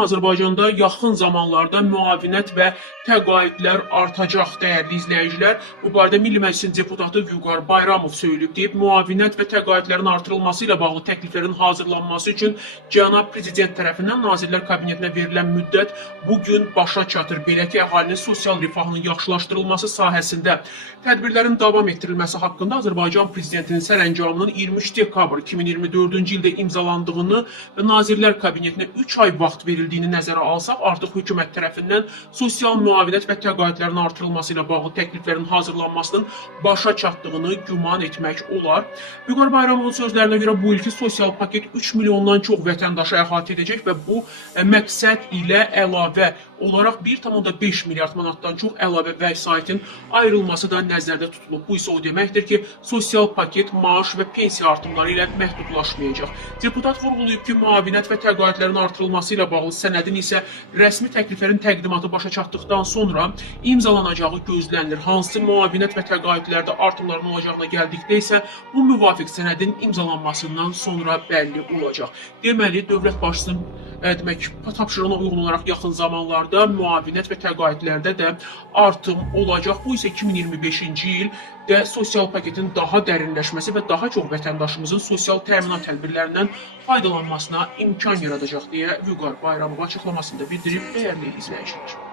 Azərbaycanda yaxın zamanlarda müavinət və təqaüdlər artacaq, dəyərli izləyicilər. Bu barədə Milli Məclisin deputatı Vüqar Bayramov söyləyib, deyib, müavinət və təqaüdlərin artırılması ilə bağlı təkliflərin hazırlanması üçün cənab prezident tərəfindən Nazirlər Kabinetinə verilən müddət bugün başa çatır. Belə ki, əhalinin sosial rifahının yaxşılaşdırılması sahəsində tədbirlərin davam etdirilməsi haqqında Azərbaycan prezidentinin sərəncamının 23 dekabr 2024-cü ildə imzalandığını və Nazirlər Kabinetinə 3 ay vaxt verildiyini nəzərə alsaq, artıq hökumət tərəfindən sosial müavinət və təqaüdlərin artırılması ilə bağlı təkliflərin hazırlanmasının başa çatdığını güman etmək olar. Vüqar Bayramovun sözlərinə görə bu ilki sosial paket 3 milyondan çox vətəndaşı əhatə edəcək və bu məqsəd ilə əlavə olaraq 1,5 milyard manatdan çox əlavə vəsaitin ayrılması da nəzərdə tutulub. Bu isə o deməkdir ki, sosial paket maaş və pensiya artımları ilə məhdudlaşmayacaq. Deputat vurğulayıb ki, müavinət və təqaüdlərin artırılması ilə bağlı sənədin isə rəsmi təkliflərin təqdimatı başa çatdıqdan sonra imzalanacağı gözlənilir. Hansı müavinət və təqaüdlərdə artımların olacağına gəldikdə isə bu müvafiq sənədin imzalanmasından sonra bəlli olacaq. Deməli, dövlət başçısının tapşırığına uyğun olaraq yaxın zamanlarda müavinət və təqaüdlərdə də artım olacaq. Bu isə 2025-ci ildə sosial paketin daha dərinləşməsi və daha çox vətəndaşımızın sosial təminat tədbirlərindən faydalanmasına imkan yaradacaq deyə Vüqar Bayramov açıqlamasında bildirib, dəyərli izləyicilər.